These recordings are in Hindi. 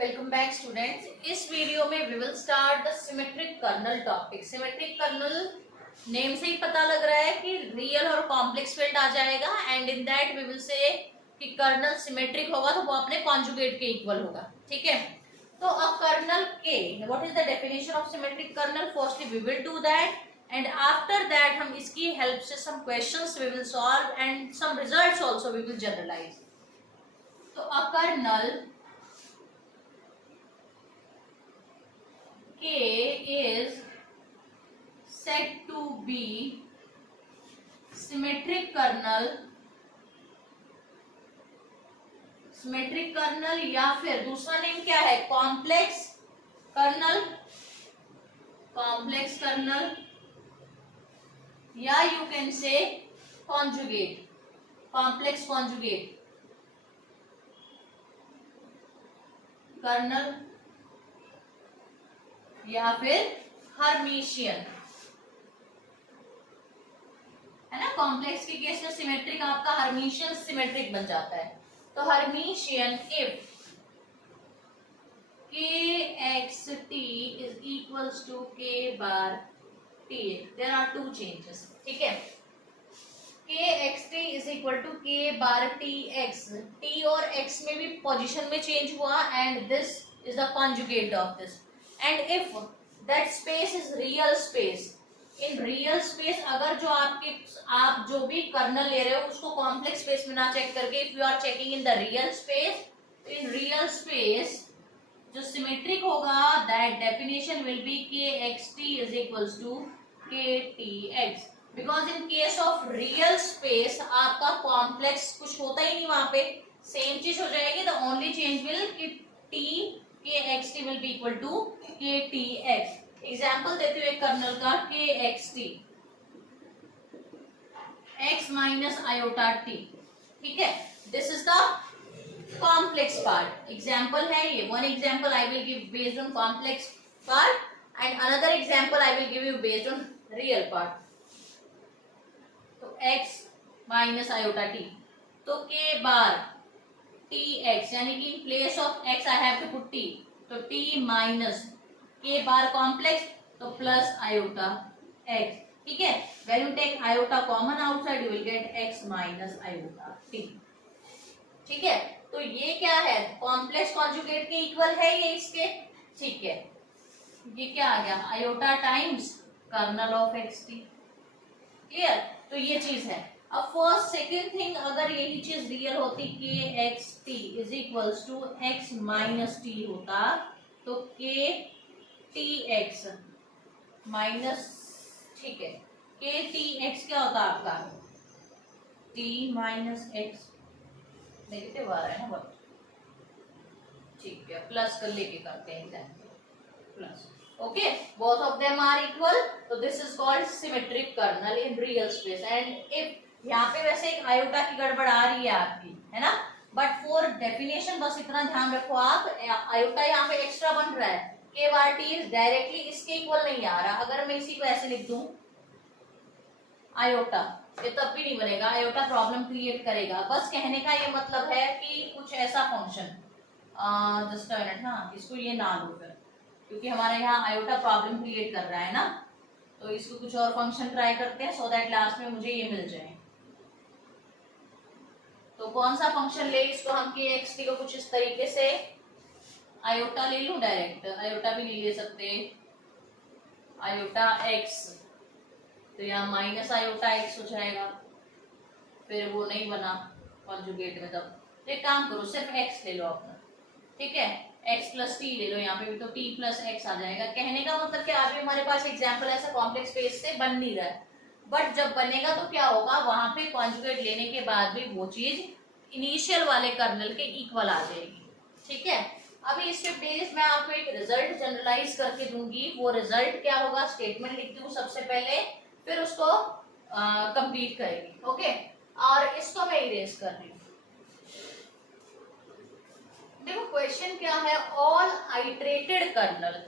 Welcome back students. इस वीडियो में we will start the symmetric kernel topic. Symmetric kernel name से ही पता लग रहा है कि रियल और कॉम्प्लेक्स फील्ड आ जाएगा and in that we will say कि कर्नल सिमेट्रिक होगा तो वो अपने कॉन्जुगेट के इक्वल होगा। ठीक है, तो अ कर्नल के what is the definition of symmetric kernel? Firstly we will do that and after that हम इसकी हेल्प से some questions we will solve and some results also we will generalize. तो uh kernel K is said to be symmetric kernel या फिर दूसरा नेम क्या है? कॉम्प्लेक्स कर्नल या you can say conjugate, complex conjugate kernel या फिर हर्मिशियन, है ना। कॉम्प्लेक्स के केस में सिमेट्रिक आपका हर्मिशियन सिमेट्रिक बन जाता है। तो Hermitian if kxt is equals to k bar t, there are two changes। ठीक है, kxt is equal to k bar tx, t और x में भी पोजीशन में चेंज हुआ and this is the conjugate of this. And if that space is real space, in real space अगर जो आप जो भी कर्नल ले रहे हो उसको कॉम्प्लेक्स स्पेस में ना चेक करके if you are checking in the real space, in real space जो सिमेट्रिक होगा that definition will be kxt is equals to ktx, because in case of real space आपका कॉम्प्लेक्स कुछ होता ही नहीं, वहां पे सेम चीज हो जाएगी। द ओनली चेंज विल कि kxt will be equal to ktx। Example देते हुए कर्नल का kxt x minus iota t। ठीक है, this is the complex part. Example है ये, one example I will give based on complex part and another example I will give you based on real part. तो x माइनस आयोटा t, तो k बार tx यानी कि in place of x I have to put t, तो t minus k bar complex तो प्लस आयोटा x। ठीक है, when you take iota common outside you will get x minus iota t। ठीक है, तो ये क्या है? कॉम्प्लेक्स कॉन्जुगेट के इक्वल है ये इसके। ठीक है, ये क्या आ गया? Iota times kernel of xt। Clear? तो ये चीज है। अब फर्स्ट सेकेंड थिंग, अगर यही चीज रियल होती kxt is equals to x minus T होता तो ktx माइनस, ठीक है, ktx क्या होता आपका? t माइनस x, नेगेटिव आ रहा है ना बहुत, ठीक है, प्लस कर लेके करते हैं example plus. Okay, both of them are equal, तो this is called symmetric kernel in real space. And if यहाँ पे वैसे एक आयोटा की गड़बड़ आ रही है आपकी, है ना, बट फॉर डेफिनेशन बस इतना ध्यान रखो आप, आयोटा यहाँ पे एक्स्ट्रा बन रहा है, के बार टी डायरेक्टली इसके इक्वल नहीं आ रहा। अगर मैं इसी को ऐसे लिख दूं आयोटा, ये तब भी नहीं बनेगा, आयोटा प्रॉब्लम क्रिएट करेगा। बस कहने का ये मतलब है कि कुछ ऐसा फंक्शन, जस्ट अ मिनट, हाँ इसको ये ना लो फिर, क्योंकि हमारे यहाँ आयोटा प्रॉब्लम क्रिएट कर रहा है ना, तो इसको कुछ और फंक्शन ट्राई करते हैं सो दैट लास्ट में मुझे ये मिल जाए। तो कौन सा फंक्शन ले? इसको हम kxt को कुछ इस तरीके से, आयोटा ले लूं डायरेक्ट, आयोटा भी नहीं ले सकते, आयोटा x, तो यहाँ माइनस आयोटा x हो जाएगा, फिर वो नहीं बना कॉन्जुगेट में, तब एक काम करो सिर्फ x ले लो अपना। ठीक है, x प्लस टी ले लो, यहाँ पे भी तो t प्लस x आ जाएगा। कहने का मतलब कि अभी हमारे पास एग्जाम्पल ऐसा कॉम्प्लेक्स स्पेस से बन नहीं रहा है, बट जब बनेगा तो क्या होगा, वहां पे कॉन्जुगेट लेने के बाद भी वो चीज इनिशियल वाले कर्नल के इक्वल आ जाएगी। ठीक है, अभी इसके बेस मैं आपको एक रिजल्ट जनरलाइज करके दूंगी। वो रिजल्ट क्या होगा, स्टेटमेंट लिखती हूँ सबसे पहले, फिर उसको कंप्लीट करेंगे। ओके, और इसको मैं इरेज कर रही हूँ। देखो क्वेश्चन क्या है, all iterated kernel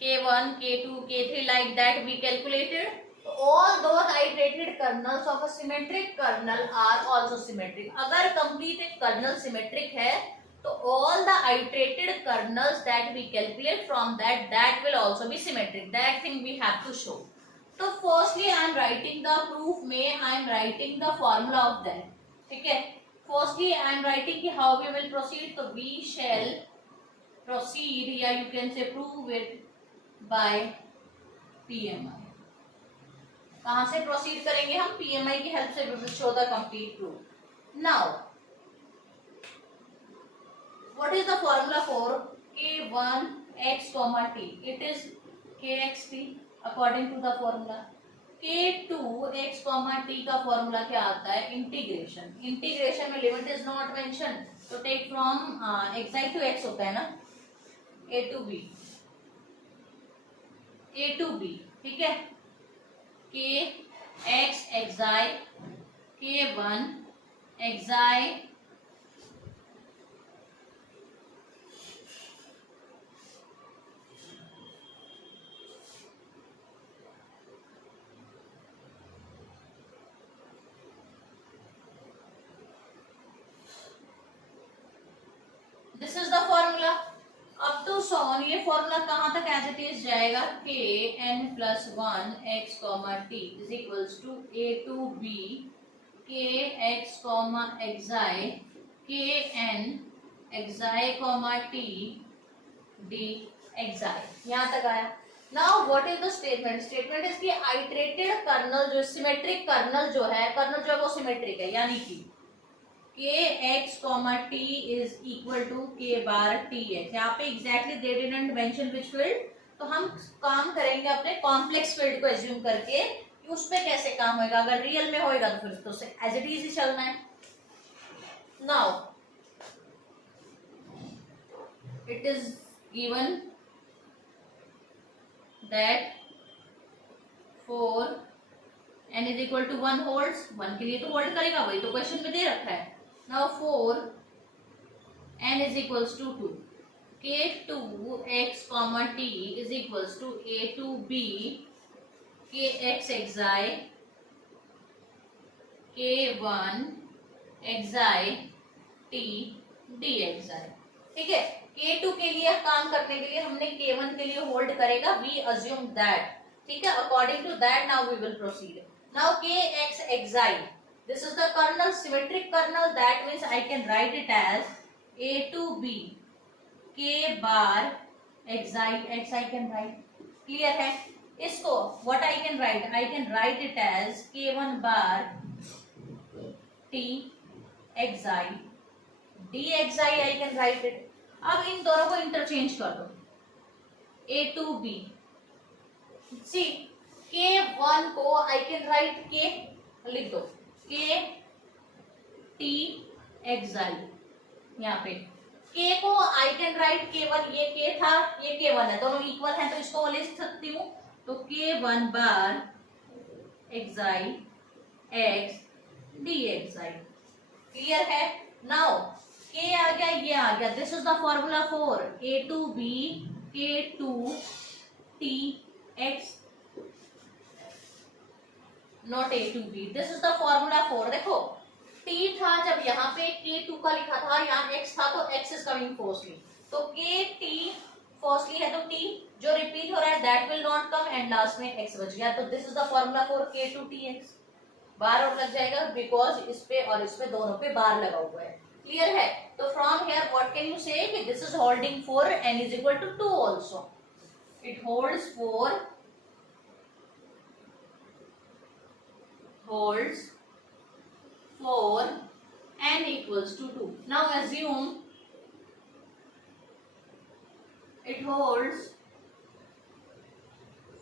k1 k2 k3 like that we calculated, all those iterated kernels of a symmetric kernel are also symmetric। अगर कंप्लीट एक कर्नल सिमेट्रिक है तो all the iterated kernels that we calculate from that will also be symmetric. That thing we have to show. So firstly I am writing the proof में I am writing the formula of that. ठीक है, firstly I am writing कि how we will proceed. तो we shall proceed या you can say prove it by PMI. कहाँ से प्रोसीड करेंगे हम? PMI की हेल्प से we will show the complete proof. Now what is the formula for k1 x comma t? It is kxt according to the formula. k2 x comma t का formula क्या आता है? इंटीग्रेशन. इंटीग्रेशन में लिमिट इज नॉट मेंशन, तो take from xi to x होता है ना, a to b, a to b. ठीक है, k x xi, k1 xi this is the formula. Up to सॉन ये फॉर्मूला कहाँ तक एज इट इज जाएगा? K N plus one X comma T is equals to A to B K X comma xi K N xi comma T D xi. यहाँ तक आया. Now what is the statement? Statement is कि आइटरेटेड कर्नल जो सिमेट्रिक कर्नल जो है वो सिमेट्रिक है, यानी कि K X comma T is equal to के बार टी एक्स. यहाँ पे exactly they didn't mention which field, तो हम काम करेंगे अपने कॉम्प्लेक्स फील्ड को एज्यूम करके कि उस पे कैसे काम होगा. अगर रियल में होएगा तो फिर तो एज इट इज ही चलना है. Now it is given that for n is equal to 1 holds. 1 के लिए तो होल्ड करेगा, वही तो क्वेश्चन में दे रखा है. Now for n is equals to 2, k2 x comma t is equals to a to b kx xi k1 xi t dxi. ठीक है, k2 के लिए काम करने के लिए हमने k1 के लिए होल्ड करेगा, we assume that. ठीक है, according to that now we will proceed. Now kx xi, this is the kernel, symmetric kernel. That means I can write it as a to b k bar xi can write. Clear है? इसको what I can write? I can write it as k1 bar t xi dxi. I can write it. अब इन दोनों को इंटरचेंज कर दो. a to b. See, k1 को I can write k, लिख दो के टी एक्साई. यहाँ पे के को आई कैन राइट केवल, ये के था ये k1 है, दोनों इक्वल हैं तो इसको लिख सकती हूँ. तो k1 bar xi x d xi. Clear है? नाउ के आ गया, ये आ गया. This is the formula for a to B K two t x, not a to b. This is the formula for, देखो t था जब यहाँ पे k2 का लिखा था, यहाँ x था तो x इज कमिंग फर्स्टली, तो kt फर्स्टली है तो t जो रिपीट हो रहा है that will not come and last में x बच गया. तो this is the formula for k2tx. बार और लग जाएगा बिकॉज इस पे और इस पे दोनों पे बार लगा हुआ है. क्लियर है? तो from here what can you say कि this is holding for n is equal to 2 also. It holds for n equals to 2. Now assume it holds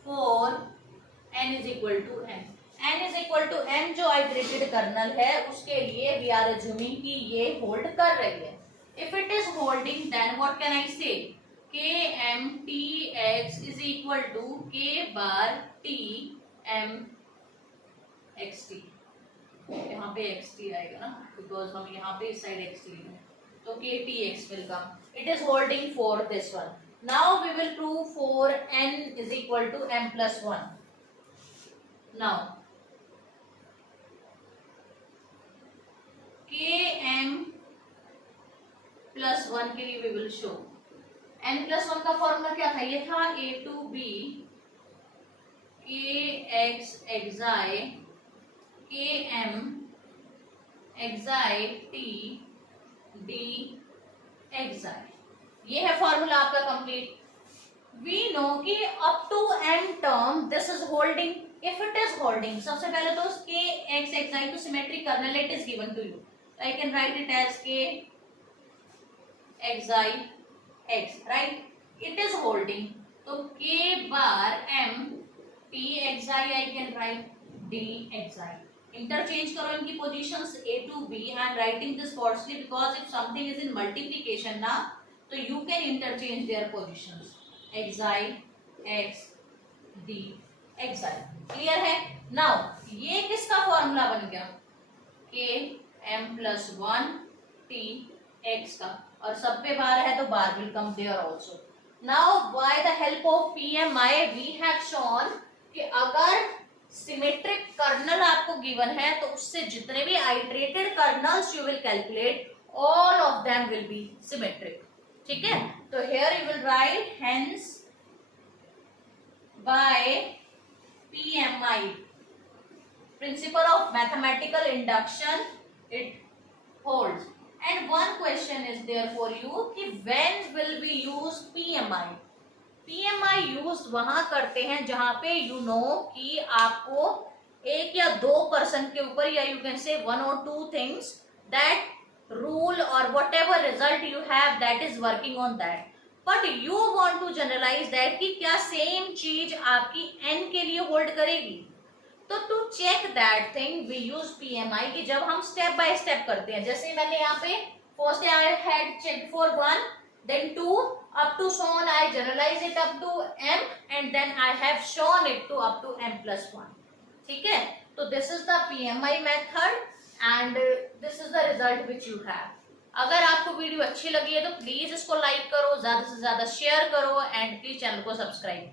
for n is equal to n. n is equal to n जो आइटरेटेड कर्नल है उसके लिए we are assuming कि ये होल्ड कर रही है. If it is holding then what can I say? kmtx is equal to k bar t m xt. यहाँ पे xt आएगा ना बिकॉज हम यहाँ पे इस साइड xt है, तो ktx will come. It is holding for this one. Now we will prove for n is equal to m plus 1. Now km plus one के लिए we will show n plus one का फॉर्मूला क्या था, ये था a to B K X xi K M xi T D xi, ये है फॉर्मूला आपका कंप्लीट। वी नो कि up to n term this is holding, if it is holding, सबसे पहले तो के एक्स एक्साई तो symmetric kernel it is given to you, I can write it as के xi x, right, it is holding, तो k bar m t xi I can write d xi, interchange करो इनकी positions a to b, I am writing this forcely because if something is in multiplication ना तो you can interchange their positions, xi x d xi, clear है। नाउ ये किसका फॉर्मूला बन गया, k m plus one t x का, और सब पे बार है तो bar will come there also. Now by the help of PMI we have shown कि अगर सिमेट्रिक कर्नल आपको गिवन है तो उससे जितने भी iterated kernels you will calculate all of them will be symmetric, ठीक है। तो here you will write hence by PMI principle of mathematical induction it holds, and one question is there for you कि when will we use PMI? PMI use वहां करते हैं जहां पे यू नो कि आपको एक या दो पर्सन के ऊपर, या यू कैन से वन और टू थिंग्स दैट रूल और whatever result you have that is working on that, but you want to generalise that कि क्या सेम चीज आपकी n के लिए होल्ड करेगी। तो to check that thing we use PMI कि जब हम स्टेप बाय स्टेप करते हैं, जैसे मैंने यहाँ पे first I had check for 1 then 2 up to so on, I generalize it up to m and then I have shown it to up to m plus 1, ठीक है। तो this is the PMI method and this is the result which you have। अगर आपको वीडियो अच्छी लगी है तो प्लीज इसको लाइक करो, ज्यादा से ज्यादा शेयर करो एंड प्लीज चैनल को सब्सक्राइब